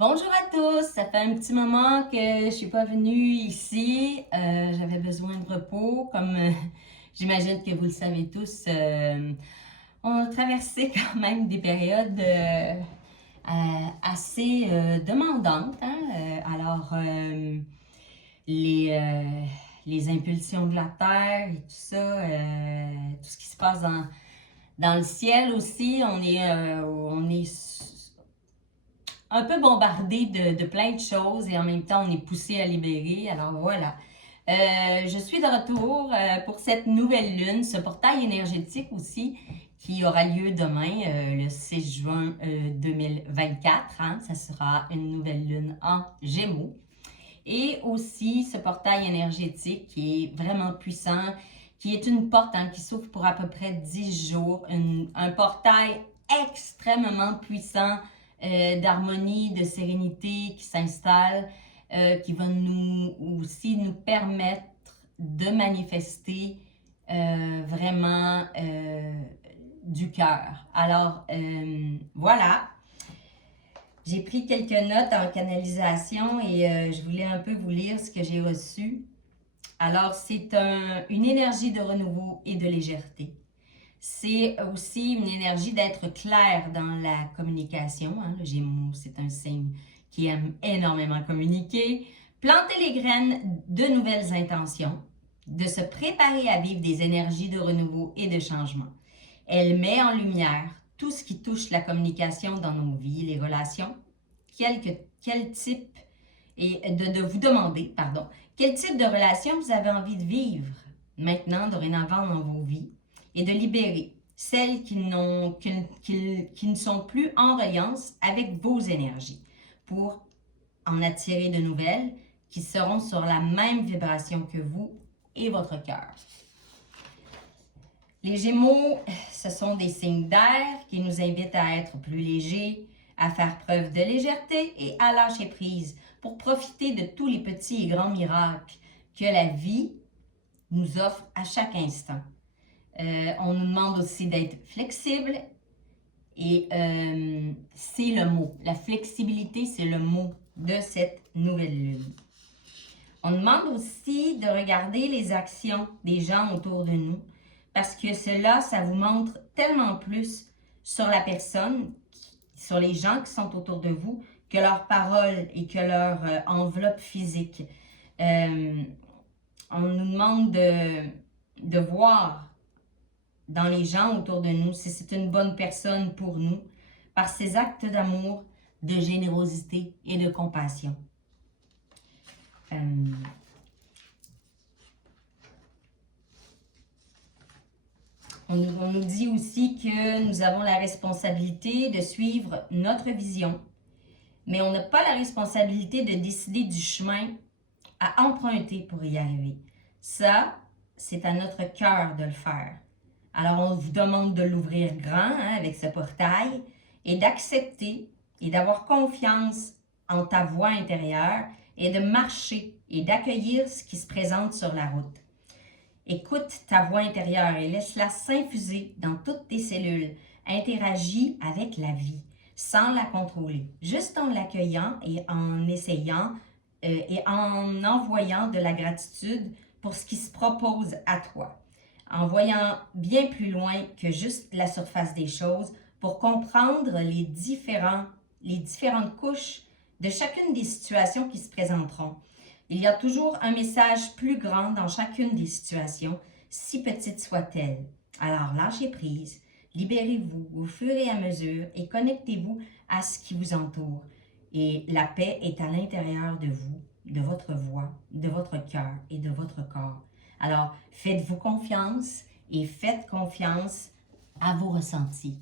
Bonjour à tous, ça fait un petit moment que je suis pas venue ici. J'avais besoin de repos, comme j'imagine que vous le savez tous. On a traversé quand même des périodes assez demandantes, hein. Les, euh, les impulsions de la terre et tout ça, tout ce qui se passe dans le ciel aussi, on est un peu bombardé de plein de choses et en même temps, on est poussé à libérer. Alors voilà. Je suis de retour pour cette nouvelle lune, ce portail énergétique aussi qui aura lieu demain, le 6 juin 2024. Hein. Ça sera une nouvelle lune en Gémeaux. Et aussi ce portail énergétique qui est vraiment puissant, qui est une porte qui s'ouvre pour à peu près 10 jours. Un portail extrêmement puissant d'harmonie, de sérénité qui s'installe, qui va nous permettre de manifester vraiment du cœur. Alors, voilà. J'ai pris quelques notes en canalisation et je voulais un peu vous lire ce que j'ai reçu. Alors, c'est une énergie de renouveau et de légèreté. C'est aussi une énergie d'être clair dans la communication. Hein. Le Gémeaux, c'est un signe qui aime énormément communiquer. Planter les graines de nouvelles intentions, de se préparer à vivre des énergies de renouveau et de changement. Elle met en lumière tout ce qui touche la communication dans nos vies, les relations. Quel type, et de vous demander, pardon, quel type de relation vous avez envie de vivre maintenant, dorénavant dans vos vies, et de libérer celles qui ne sont plus en reliance avec vos énergies pour en attirer de nouvelles qui seront sur la même vibration que vous et votre cœur. Les Gémeaux, ce sont des signes d'air qui nous invitent à être plus légers, à faire preuve de légèreté et à lâcher prise pour profiter de tous les petits et grands miracles que la vie nous offre à chaque instant. On nous demande aussi d'être flexible et c'est le mot. La flexibilité, c'est le mot de cette nouvelle lune. On demande aussi de regarder les actions des gens autour de nous parce que cela, ça vous montre tellement plus sur la personne, sur les gens qui sont autour de vous, que leurs paroles et que leur enveloppe physique. On nous demande de voir dans les gens autour de nous si c'est une bonne personne pour nous par ses actes d'amour, de générosité et de compassion. On nous dit aussi que nous avons la responsabilité de suivre notre vision, mais on n'a pas la responsabilité de décider du chemin à emprunter pour y arriver. Ça, c'est à notre cœur de le faire. Alors, on vous demande de l'ouvrir grand avec ce portail et d'accepter et d'avoir confiance en ta voix intérieure et de marcher et d'accueillir ce qui se présente sur la route. Écoute ta voix intérieure et laisse-la s'infuser dans toutes tes cellules. Interagis avec la vie sans la contrôler, juste en l'accueillant et en essayant et en envoyant de la gratitude pour ce qui se propose à toi. En voyant bien plus loin que juste la surface des choses pour comprendre les différentes couches de chacune des situations qui se présenteront. Il y a toujours un message plus grand dans chacune des situations, si petite soit-elle. Alors lâchez prise, libérez-vous au fur et à mesure et connectez-vous à ce qui vous entoure. Et la paix est à l'intérieur de vous, de votre voix, de votre cœur et de votre corps. Alors faites-vous confiance et faites confiance à vos ressentis.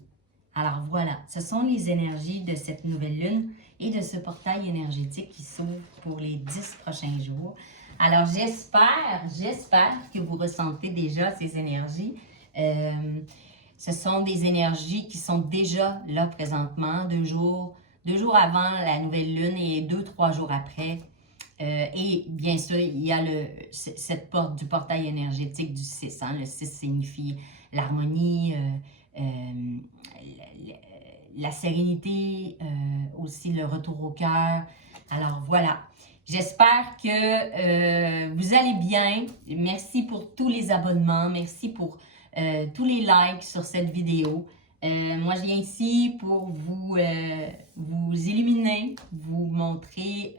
Alors voilà, ce sont les énergies de cette nouvelle lune et de ce portail énergétique qui s'ouvre pour les 10 prochains jours. Alors j'espère que vous ressentez déjà ces énergies. Ce sont des énergies qui sont déjà là présentement, 2 jours avant la nouvelle lune et 2-3 jours après. Et bien sûr, il y a cette porte du portail énergétique du 6. Hein? Le 6 signifie l'harmonie, la sérénité aussi le retour au cœur. Alors voilà, j'espère que vous allez bien. Merci pour tous les abonnements, merci pour tous les likes sur cette vidéo. Moi, je viens ici pour vous illuminer, vous montrer,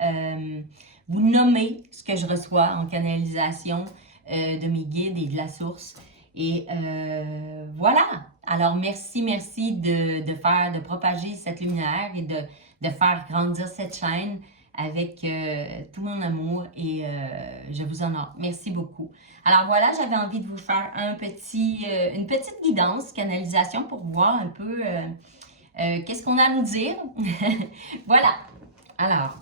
vous nommer ce que je reçois en canalisation de mes guides et de la source. Et voilà. Alors, merci de propager cette lumière et de faire grandir cette chaîne avec tout mon amour et je vous honore. Merci beaucoup. Alors voilà, j'avais envie de vous faire une petite guidance, canalisation pour voir un peu qu'est-ce qu'on a à nous dire. Voilà. Alors,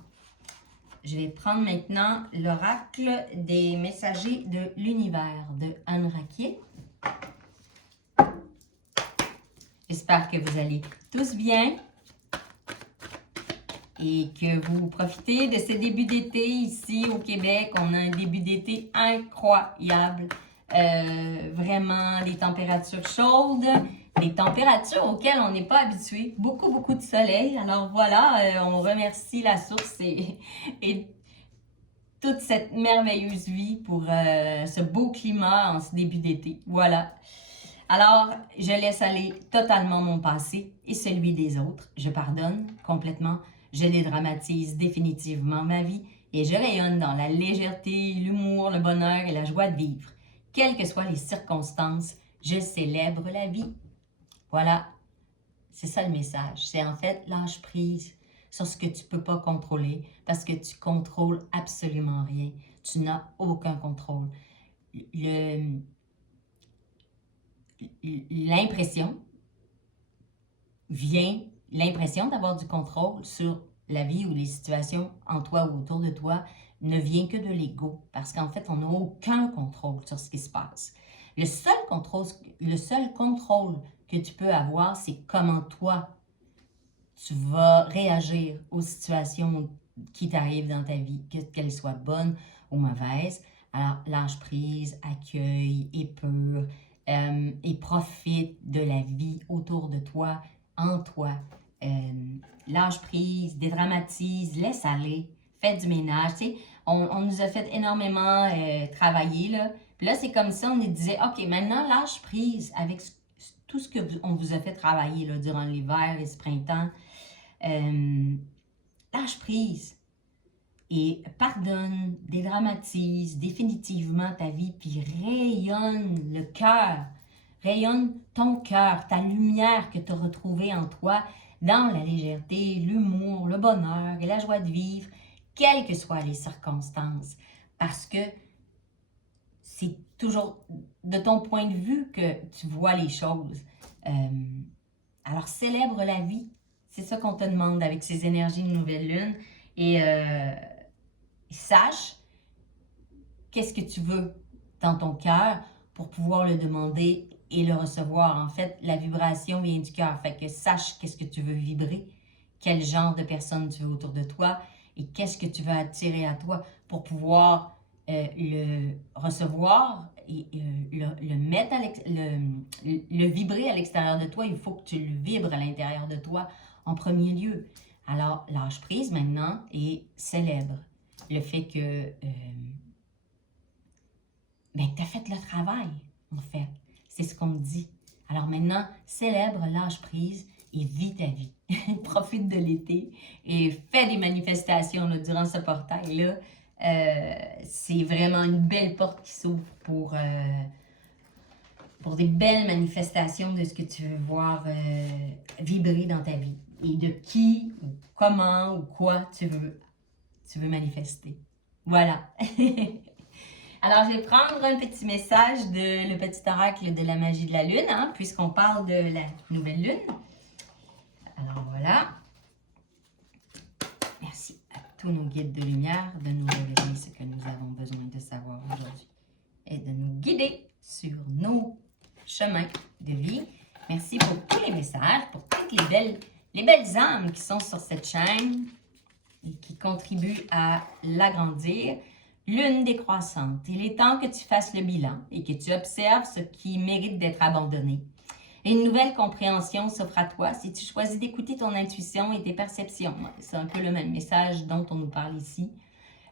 je vais prendre maintenant l'oracle des messagers de l'univers de Anne Raquier. J'espère que vous allez tous bien et que vous profitez de ce début d'été ici au Québec. On a un début d'été incroyable. Vraiment des températures chaudes, des températures auxquelles on n'est pas habitué. Beaucoup de soleil. Alors voilà, on remercie la source et toute cette merveilleuse vie pour ce beau climat en ce début d'été. Voilà. Alors, je laisse aller totalement mon passé et celui des autres. Je pardonne complètement. Je dédramatise définitivement ma vie et je rayonne dans la légèreté, l'humour, le bonheur et la joie de vivre. Quelles que soient les circonstances, je célèbre la vie. Voilà, c'est ça le message. C'est en fait lâche prise sur ce que tu ne peux pas contrôler parce que tu contrôles absolument rien. Tu n'as aucun contrôle. L'impression d'avoir du contrôle sur la vie ou les situations en toi ou autour de toi ne vient que de l'ego. Parce qu'en fait, on n'a aucun contrôle sur ce qui se passe. Le seul contrôle que tu peux avoir, c'est comment toi, tu vas réagir aux situations qui t'arrivent dans ta vie, qu'elles soient bonnes ou mauvaises. Alors, lâche prise, accueille, épure, et profite de la vie autour de toi, en toi. Lâche prise, dédramatise, laisse aller, fais du ménage. Tu sais, on nous a fait énormément travailler, là. Puis là, c'est comme ça, on nous disait, OK, maintenant, lâche prise avec tout ce qu'on vous a fait travailler là, durant l'hiver et ce printemps. Lâche prise. Et pardonne, dédramatise définitivement ta vie, puis rayonne le cœur, rayonne ton cœur, ta lumière que tu as retrouvée en toi, dans la légèreté, l'humour, le bonheur et la joie de vivre, quelles que soient les circonstances. Parce que c'est toujours de ton point de vue que tu vois les choses. Alors célèbre la vie, c'est ça qu'on te demande avec ces énergies de nouvelle lune. Et sache qu'est-ce que tu veux dans ton cœur pour pouvoir le demander et le recevoir. En fait, la vibration vient du cœur. Fait que sache qu'est-ce que tu veux vibrer, quel genre de personne tu veux autour de toi et qu'est-ce que tu veux attirer à toi pour pouvoir le recevoir et le mettre le vibrer à l'extérieur de toi. Il faut que tu le vibres à l'intérieur de toi en premier lieu. Alors, lâche prise maintenant et célèbre le fait que tu as fait le travail, en fait. C'est ce qu'on me dit. Alors maintenant, célèbre, lâche prise et vis ta vie. Profite de l'été et fais des manifestations là, durant ce portail-là. C'est vraiment une belle porte qui s'ouvre pour des belles manifestations de ce que tu veux voir vibrer dans ta vie. Et de qui, ou comment, ou quoi tu veux manifester. Voilà. Alors, je vais prendre un petit message de le petit oracle de la magie de la lune, hein, puisqu'on parle de la nouvelle lune. Alors, voilà. Merci à tous nos guides de lumière de nous révéler ce que nous avons besoin de savoir aujourd'hui et de nous guider sur nos chemins de vie. Merci pour tous les messages, pour toutes les belles âmes qui sont sur cette chaîne et qui contribuent à l'agrandir. Lune décroissante, il est temps que tu fasses le bilan et que tu observes ce qui mérite d'être abandonné. Et une nouvelle compréhension s'offre à toi si tu choisis d'écouter ton intuition et tes perceptions. C'est un peu le même message dont on nous parle ici.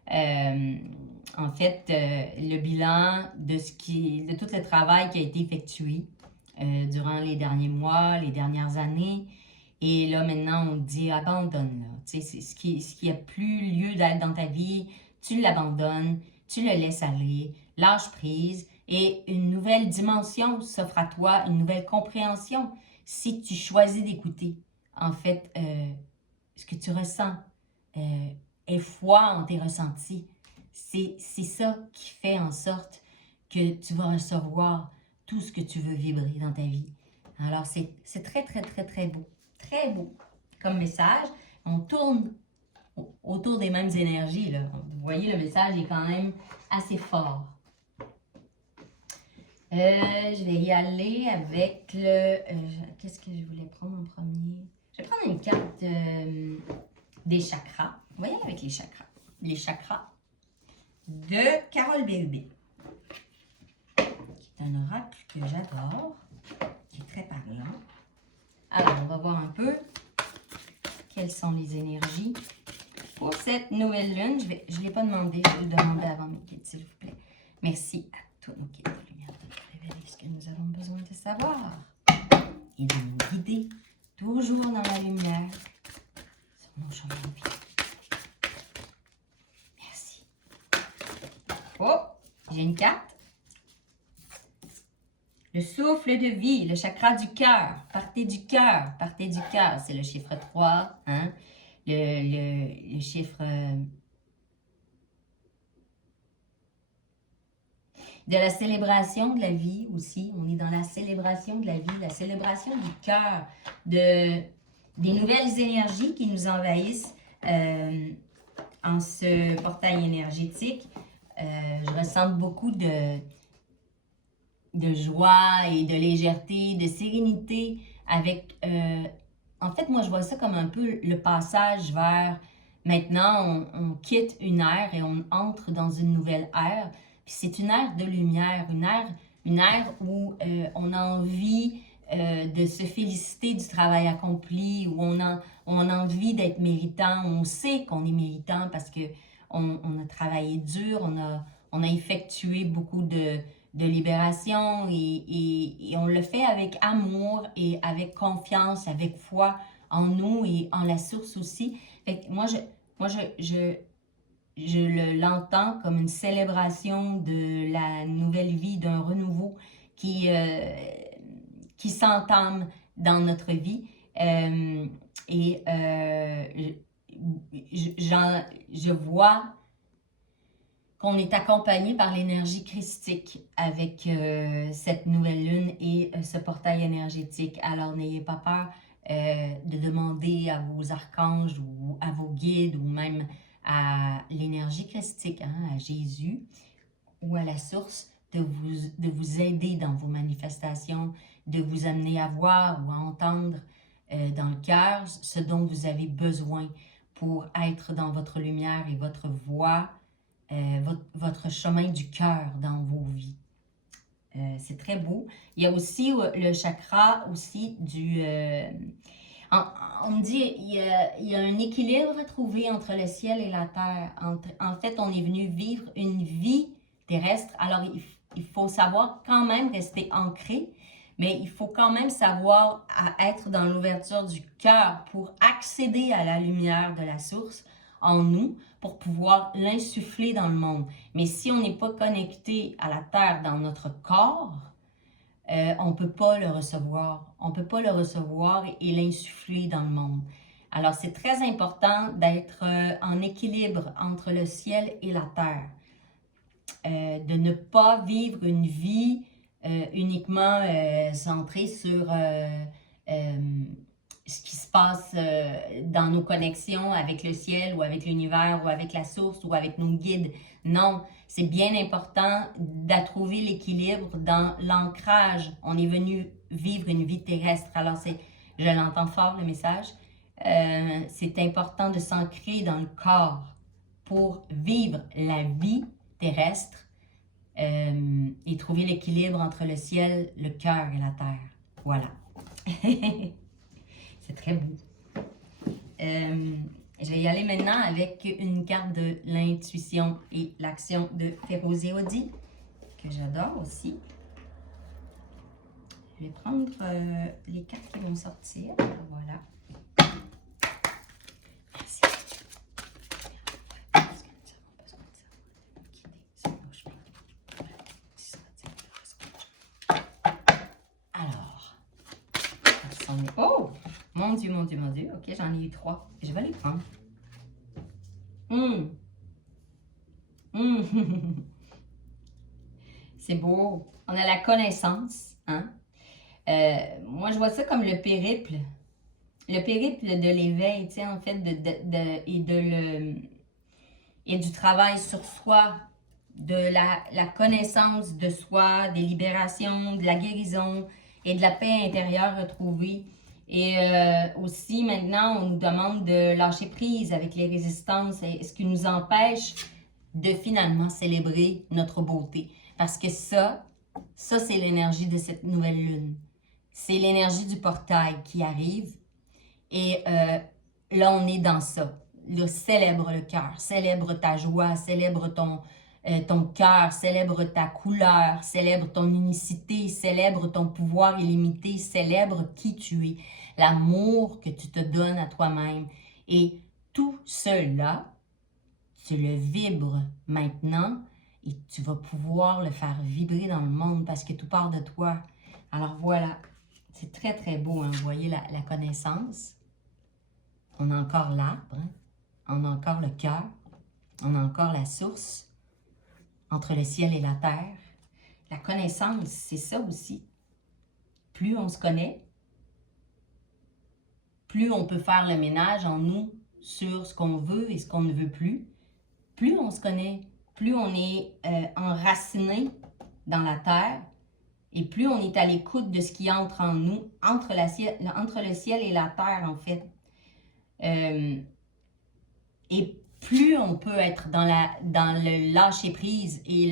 En fait, le bilan de tout le travail qui a été effectué durant les derniers mois, les dernières années. Et là, maintenant, on te dit abandonne. Là. Tu sais, ce qui a plus lieu d'être dans ta vie, tu l'abandonnes, tu le laisses aller, lâche prise. Et une nouvelle dimension s'offre à toi, une nouvelle compréhension si tu choisis d'écouter. En fait, ce que tu ressens, aie foi en tes ressentis. C'est ça qui fait en sorte que tu vas recevoir tout ce que tu veux vibrer dans ta vie. Alors, c'est très, très, très, très beau. Très beau comme message. On tourne autour des mêmes énergies. Là. Vous voyez, le message est quand même assez fort. Je vais y aller avec le... Qu'est-ce que je voulais prendre en premier? Je vais prendre une carte des chakras. Vous voyez, avec les chakras. Les chakras de Carole Bérubé, qui est un oracle que j'adore, qui est très parlant. Alors, on va voir un peu quelles sont les énergies pour cette nouvelle lune. Je ne l'ai pas demandé, je vais le demander avant mes guides, s'il vous plaît. Merci à tous nos guides de lumière de nous révéler ce que nous avons besoin de savoir et de nous guider toujours dans la lumière sur nos chemins de vie. Merci. Oh, j'ai une carte. Le souffle de vie, le chakra du cœur. Partez du cœur, partez du cœur. C'est le chiffre 3, hein? Le chiffre de la célébration de la vie aussi. On est dans la célébration de la vie, la célébration du cœur, des nouvelles énergies qui nous envahissent en ce portail énergétique. Je ressens beaucoup de joie et de légèreté, de sérénité avec... en fait, moi, je vois ça comme un peu le passage vers... Maintenant, on quitte une ère et on entre dans une nouvelle ère. Puis c'est une ère de lumière, une ère où on a envie de se féliciter du travail accompli, où on a envie d'être méritant. On sait qu'on est méritant parce qu'on a travaillé dur, on a effectué beaucoup de libération et on le fait avec amour et avec confiance, avec foi en nous et en la source aussi. Fait que moi, je l'entends comme une célébration de la nouvelle vie, d'un renouveau qui s'entame dans notre vie. Je vois qu'on est accompagné par l'énergie christique avec cette nouvelle lune et ce portail énergétique. Alors, n'ayez pas peur de demander à vos archanges ou à vos guides ou même à l'énergie christique, hein, à Jésus ou à la source, de vous aider dans vos manifestations, de vous amener à voir ou à entendre dans le cœur ce dont vous avez besoin pour être dans votre lumière et votre voie, votre chemin du cœur dans vos vies. C'est très beau. Il y a aussi le chakra aussi du... on me dit il y a un équilibre à trouver entre le ciel et la terre. En fait, on est venu vivre une vie terrestre. Alors, il faut savoir quand même rester ancré, mais il faut quand même savoir être dans l'ouverture du cœur pour accéder à la lumière de la source en nous, pour pouvoir l'insuffler dans le monde. Mais si on n'est pas connecté à la terre dans notre corps, on ne peut pas le recevoir. On ne peut pas le recevoir et l'insuffler dans le monde. Alors, c'est très important d'être en équilibre entre le ciel et la terre. De ne pas vivre une vie uniquement centrée sur ce qui se passe dans nos connexions avec le ciel ou avec l'univers ou avec la source ou avec nos guides. Non, c'est bien important de trouver l'équilibre dans l'ancrage. On est venu vivre une vie terrestre. Alors, je l'entends fort, le message. C'est important de s'ancrer dans le corps pour vivre la vie terrestre et trouver l'équilibre entre le ciel, le cœur et la terre. Voilà. C'est très beau. Je vais y aller maintenant avec une carte de l'intuition et l'action de Férozie Audi, que j'adore aussi. Je vais prendre les cartes qui vont sortir. Voilà. Merci. Alors, oh! Mon Dieu, mon Dieu, mon Dieu. Ok, j'en ai eu 3. Je vais les prendre. C'est beau. On a la connaissance. Hein? Moi, je vois ça comme le périple. Le périple de l'éveil, tu sais, en fait, et du travail sur soi, de la connaissance de soi, des libérations, de la guérison et de la paix intérieure retrouvée. Et aussi, maintenant, on nous demande de lâcher prise avec les résistances, et ce qui nous empêche de finalement célébrer notre beauté. Parce que ça c'est l'énergie de cette nouvelle lune. C'est l'énergie du portail qui arrive. Et là, on est dans ça. Là, célèbre le cœur, célèbre ta joie, célèbre ton cœur, célèbre ta couleur, célèbre ton unicité, célèbre ton pouvoir illimité, célèbre qui tu es, l'amour que tu te donnes à toi-même. Et tout cela, tu le vibres maintenant et tu vas pouvoir le faire vibrer dans le monde parce que tout part de toi. Alors voilà, c'est très très beau, hein? Vous voyez la connaissance. On a encore l'arbre, hein? On a encore le cœur, on a encore la source entre le ciel et la terre. La connaissance, c'est ça aussi. Plus on se connaît, plus on peut faire le ménage en nous sur ce qu'on veut et ce qu'on ne veut plus. Plus on se connaît, plus on est enraciné dans la terre et plus on est à l'écoute de ce qui entre en nous, entre le ciel et la terre en fait. Et plus on peut être dans le lâcher-prise et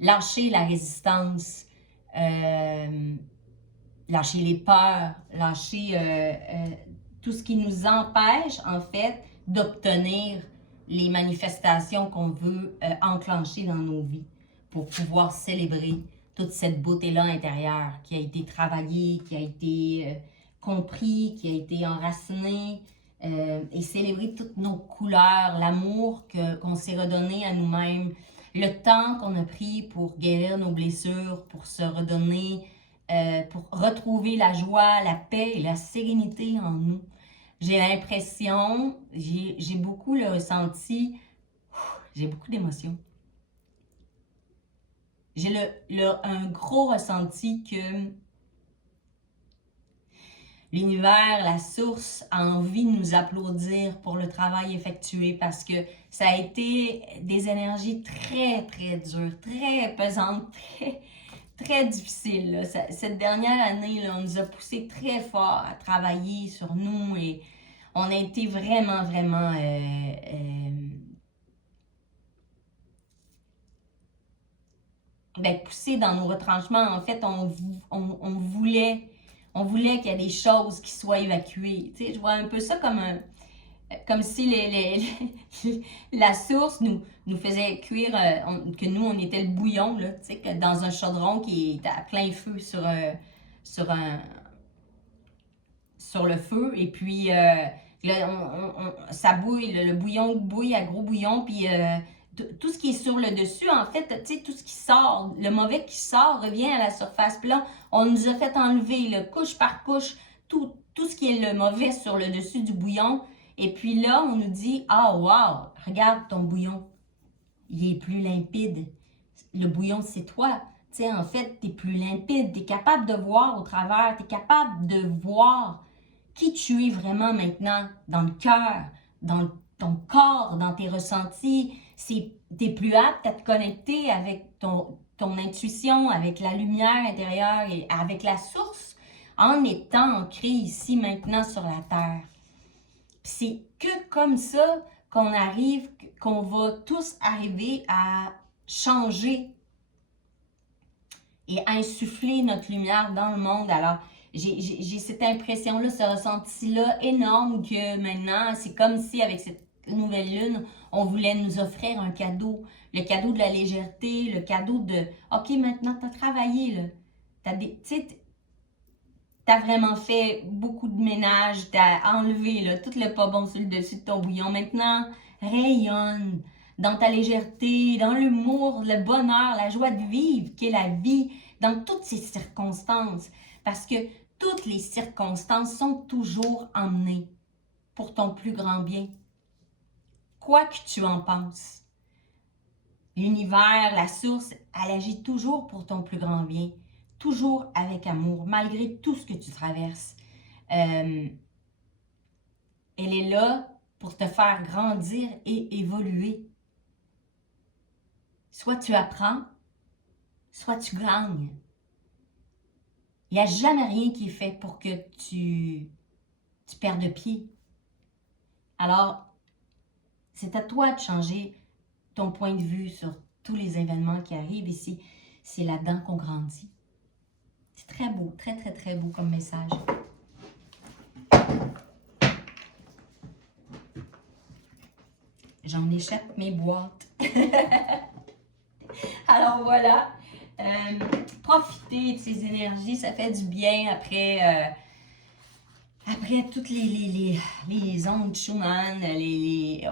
lâcher la résistance, lâcher les peurs, lâcher tout ce qui nous empêche en fait d'obtenir les manifestations qu'on veut enclencher dans nos vies pour pouvoir célébrer toute cette beauté-là intérieure qui a été travaillée, qui a été compris, qui a été enracinée et célébrer toutes nos couleurs, l'amour qu'on s'est redonné à nous-mêmes, le temps qu'on a pris pour guérir nos blessures, pour se redonner, pour retrouver la joie, la paix et la sérénité en nous. J'ai l'impression, j'ai beaucoup le ressenti, j'ai beaucoup d'émotions. J'ai un gros ressenti que l'univers, la source, a envie de nous applaudir pour le travail effectué parce que ça a été des énergies très, très dures, très pesantes, très difficiles. Là. Cette dernière année, là, on nous a poussé très fort à travailler sur nous et on a été vraiment, vraiment poussés dans nos retranchements. En fait, on voulait qu'il y ait des choses qui soient évacuées. Tu sais, je vois un peu ça comme si la source nous faisait cuire, que nous, on était le bouillon, là, tu sais, que dans un chaudron qui est à plein feu sur le feu. Et puis, là, ça bouille, le bouillon bouille à gros bouillon, puis tout ce qui est sur le dessus, en fait, tu sais, tout ce qui sort, le mauvais qui sort revient à la surface. Puis là, on nous a fait enlever, là, couche par couche, tout ce qui est le mauvais sur le dessus du bouillon. Et puis là, on nous dit, ah, wow, regarde ton bouillon, il est plus limpide. Le bouillon, c'est toi. Tu sais, en fait, tu es plus limpide, tu es capable de voir au travers, tu es capable de voir qui tu es vraiment maintenant, dans le cœur, dans ton corps, dans tes ressentis. Tu es plus apte à te connecter avec ton intuition, avec la lumière intérieure et avec la source, en étant ancré ici, maintenant, sur la terre. C'est que comme ça qu'on va tous arriver à changer et insuffler notre lumière dans le monde. Alors, j'ai cette impression-là, ce ressenti-là énorme que maintenant, c'est comme si avec cette nouvelle lune, on voulait nous offrir un cadeau. Le cadeau de la légèreté, le cadeau de « OK, maintenant, tu as travaillé, là. Tu sais, t'as vraiment fait beaucoup de ménage, t'as enlevé là, tout le pas bon sur le dessus de ton bouillon. Maintenant, rayonne dans ta légèreté, dans l'humour, le bonheur, la joie de vivre, qui est la vie, dans toutes ces circonstances. Parce que toutes les circonstances sont toujours emmenées pour ton plus grand bien. Quoi que tu en penses. L'univers, la source, elle agit toujours pour ton plus grand bien. Toujours avec amour, malgré tout ce que tu traverses. Elle est là pour te faire grandir et évoluer. Soit tu apprends, soit tu gagnes. Il n'y a jamais rien qui est fait pour que tu perdes pied. Alors, c'est à toi de changer ton point de vue sur tous les événements qui arrivent ici. C'est là-dedans qu'on grandit. C'est très beau, très, très, très beau comme message. J'en échappe mes boîtes. Alors voilà, profitez de ces énergies, ça fait du bien après toutes les ondes Schumann.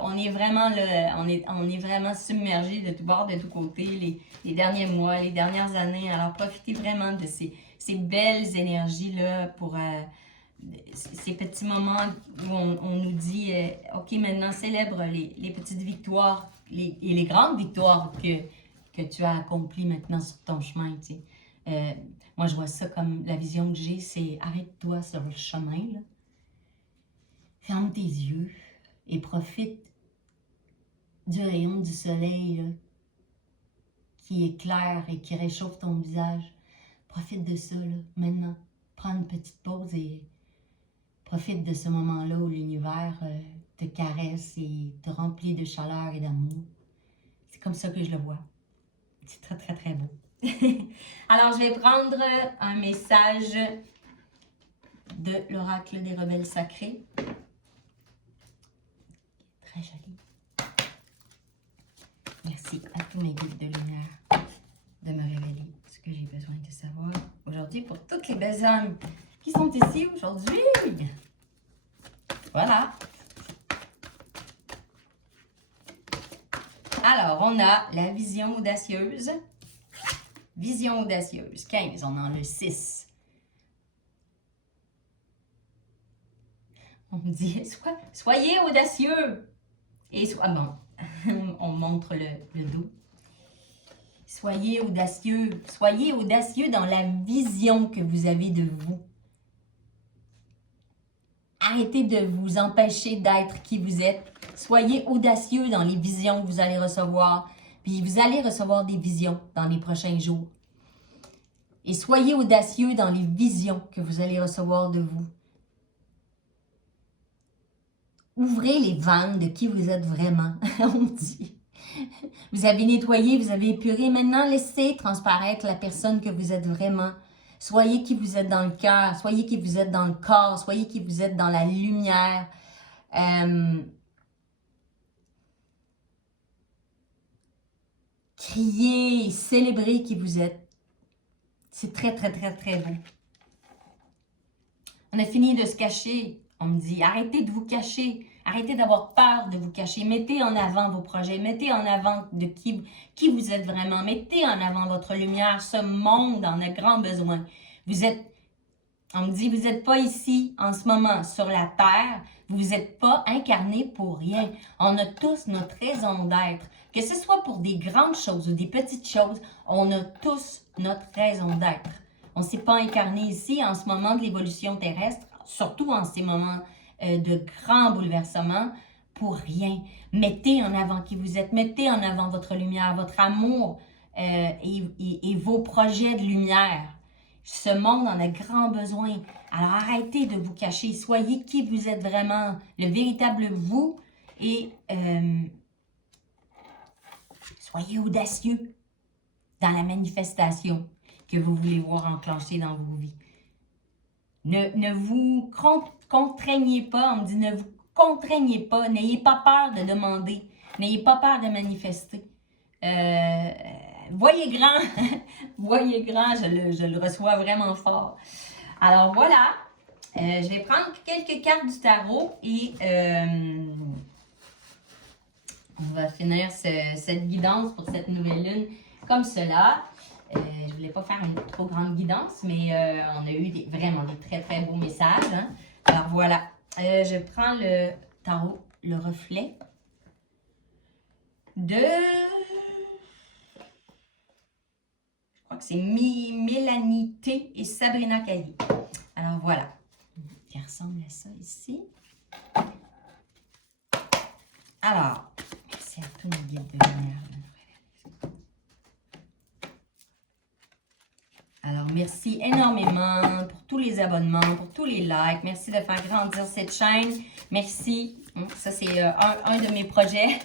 On est vraiment là, on est vraiment submergé de tous bords, de tous côtés les derniers mois, les dernières années. Alors profitez vraiment de ces belles énergies-là pour ces petits moments où on nous dit OK, maintenant célèbre les petites victoires et les grandes victoires que tu as accomplies maintenant sur ton chemin. Tu sais. Moi, je vois ça comme la vision que j'ai, c'est arrête-toi sur le chemin, là. Ferme tes yeux et profite du rayon du soleil là, qui éclaire et qui réchauffe ton visage. Profite de ça, là, maintenant. Prends une petite pause et profite de ce moment-là où l'univers te caresse et te remplit de chaleur et d'amour. C'est comme ça que je le vois. C'est très, très, très beau. Alors, je vais prendre un message de l'oracle des rebelles sacrés. Très joli. Merci à tous mes guides de lumière de me révéler ce que j'ai besoin de savoir aujourd'hui pour toutes les belles âmes qui sont ici aujourd'hui. Voilà. Alors, on a la vision audacieuse. Vision audacieuse, 15, on en a le 6. On me dit, soyez audacieux. Et bon, on montre le dos. Soyez audacieux dans la vision que vous avez de vous. Arrêtez de vous empêcher d'être qui vous êtes. Soyez audacieux dans les visions que vous allez recevoir. Puis vous allez recevoir des visions dans les prochains jours. Et soyez audacieux dans les visions que vous allez recevoir de vous. Ouvrez les vannes de qui vous êtes vraiment, on dit. Vous avez nettoyé, vous avez épuré. Maintenant, laissez transparaître la personne que vous êtes vraiment. Soyez qui vous êtes dans le cœur, soyez qui vous êtes dans le corps, soyez qui vous êtes dans la lumière. Criez, célébrez qui vous êtes. C'est très, très, très, très beau. On a fini de se cacher. On me dit, arrêtez de vous cacher. Arrêtez d'avoir peur de vous cacher. Mettez en avant vos projets. Mettez en avant de qui vous êtes vraiment. Mettez en avant votre lumière. Ce monde en a grand besoin. On me dit, vous n'êtes pas ici en ce moment sur la terre. Vous n'êtes pas incarné pour rien. On a tous notre raison d'être. Que ce soit pour des grandes choses ou des petites choses, on a tous notre raison d'être. On ne s'est pas incarné ici en ce moment de l'évolution terrestre, surtout en ces moments de grands bouleversements, pour rien. Mettez en avant qui vous êtes, mettez en avant votre lumière, votre amour et vos projets de lumière. Ce monde en a grand besoin. Alors arrêtez de vous cacher, soyez qui vous êtes vraiment, le véritable vous, et soyez audacieux dans la manifestation que vous voulez voir enclencher dans vos vies. Ne vous contraignez pas. On me dit, ne vous contraignez pas. N'ayez pas peur de demander. N'ayez pas peur de manifester. Voyez grand. Voyez grand, je le reçois vraiment fort. Alors voilà. Je vais prendre quelques cartes du tarot et on va finir cette guidance pour cette nouvelle lune comme cela. Je ne voulais pas faire une trop grande guidance, mais on a eu vraiment des très très beaux messages. Hein. Alors voilà, je prends le tarot, le reflet de... Je crois que c'est Mélanie T et Sabrina Caillé. Alors voilà, qui ressemble à ça ici. Alors, merci à tous mes guides de lumière. Alors, merci énormément pour tous les abonnements, pour tous les likes. Merci de faire grandir cette chaîne. Merci. Ça, c'est un de mes projets.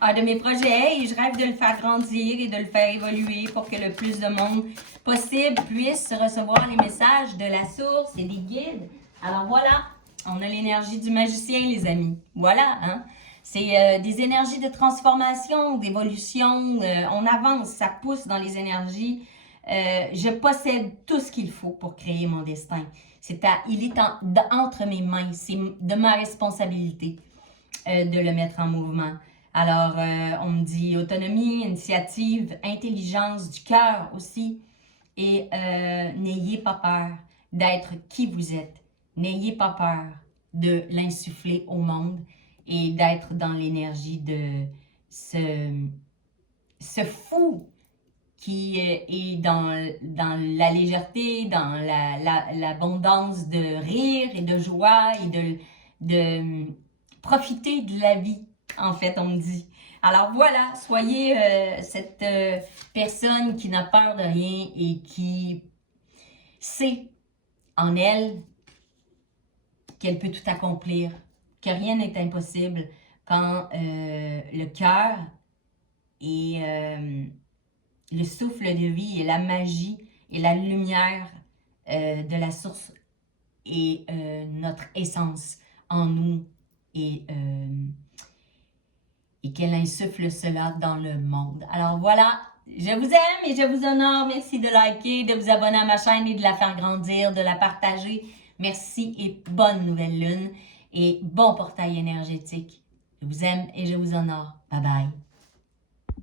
Un de mes projets. Et je rêve de le faire grandir et de le faire évoluer pour que le plus de monde possible puisse recevoir les messages de la source et des guides. Alors, voilà. On a l'énergie du magicien, les amis. Voilà, hein. C'est des énergies de transformation, d'évolution. On avance, ça pousse dans les énergies. Je possède tout ce qu'il faut pour créer mon destin. Il est entre mes mains. C'est de ma responsabilité de le mettre en mouvement. Alors, on me dit autonomie, initiative, intelligence du cœur aussi. Et n'ayez pas peur d'être qui vous êtes. N'ayez pas peur de l'insuffler au monde et d'être dans l'énergie de ce fou qui est dans la légèreté, dans l'abondance de rire et de joie et de profiter de la vie, en fait, on me dit. Alors voilà, soyez cette personne qui n'a peur de rien et qui sait en elle qu'elle peut tout accomplir, que rien n'est impossible quand le cœur et le souffle de vie et la magie et la lumière de la source et notre essence en nous et qu'elle insuffle cela dans le monde. Alors voilà, je vous aime et je vous honore. Merci de liker, de vous abonner à ma chaîne et de la faire grandir, de la partager. Merci et bonne nouvelle lune et bon portail énergétique. Je vous aime et je vous honore. Bye bye.